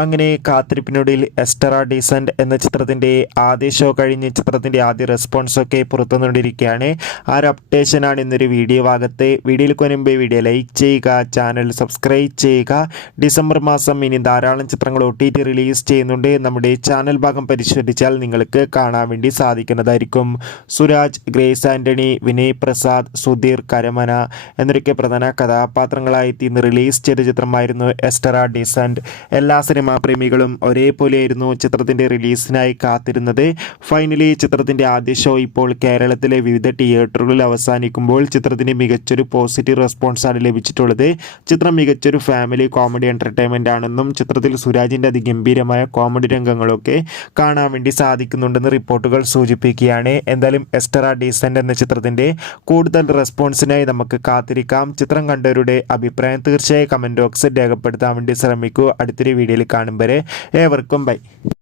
അങ്ങനെ കാത്തിരിപ്പിനൊടുവിൽ എസ്റ്ററ ഡീസൻറ്റ് എന്ന ചിത്രത്തിൻ്റെ ആദ്യ ഷോ കഴിഞ്ഞ് ചിത്രത്തിൻ്റെ ആദ്യ റെസ്പോൺസൊക്കെ പുറത്തുവന്നുകൊണ്ടിരിക്കുകയാണ്. ആ ഒരു അപ്ഡേഷനാണ് ഇന്നൊരു വീഡിയോ ഭാഗത്ത്. വീഡിയോയിൽ മുൻപ് വീഡിയോ ലൈക്ക് ചെയ്യുക, ചാനൽ സബ്സ്ക്രൈബ് ചെയ്യുക. ഡിസംബർ മാസം ഇനി ധാരാളം ചിത്രങ്ങൾ OTT റിലീസ് ചെയ്യുന്നുണ്ട്. നമ്മുടെ ചാനൽ ഭാഗം പരിശോധിച്ചാൽ നിങ്ങൾക്ക് കാണാൻ വേണ്ടി സാധിക്കുന്നതായിരിക്കും. സുരാജ്, ഗ്രേസ് ആൻ്റണി, വിനയ് പ്രസാദ്, സുധീർ, കരമന എന്നൊക്കെ പ്രധാന കഥാപാത്രങ്ങളായി ഇന്ന് റിലീസ് ചെയ്ത ചിത്രമായിരുന്നു എസ്റ്ററ ഡീസൻറ്റ്. എല്ലാ സിനിമാ പ്രേമികളും ഒരേപോലെയായിരുന്നു ചിത്രത്തിൻ്റെ റിലീസിനായി കാത്തിരുന്നത്. ഫൈനലി ചിത്രത്തിൻ്റെ ആദ്യ ഷോ ഇപ്പോൾ കേരളത്തിലെ വിവിധ തിയേറ്ററുകളിൽ അവസാനിക്കുമ്പോൾ ചിത്രത്തിന് മികച്ചൊരു പോസിറ്റീവ് റെസ്പോൺസാണ് ലഭിച്ചിട്ടുള്ളത്. ചിത്രം മികച്ചൊരു ഫാമിലി കോമഡി എൻ്റർടൈൻമെൻ്റ് ആണെന്നും ചിത്രത്തിൽ സുരാജിൻ്റെ അതിഗംഭീരമായ കോമഡി രംഗങ്ങളൊക്കെ കാണാൻ വേണ്ടി സാധിക്കുന്നുണ്ടെന്ന് റിപ്പോർട്ടുകൾ സൂചിപ്പിക്കുകയാണ്. എന്തായാലും എസ്റ്ററ ഡീസൻറ്റ് എന്ന ചിത്രത്തിൻ്റെ കൂടുതൽ റെസ്പോൺസിനായി നമുക്ക് കാത്തിരിക്കാം. ചിത്രം കണ്ടവരുടെ അഭിപ്രായം തീർച്ചയായും കമൻറ്റ് ബോക്സിൽ രേഖപ്പെടുത്താൻ വേണ്ടി ശ്രമിക്കൂ. അടുത്തൊരു വീഡിയോയിൽ കാണും വരെ ഏവർക്കും ബൈ.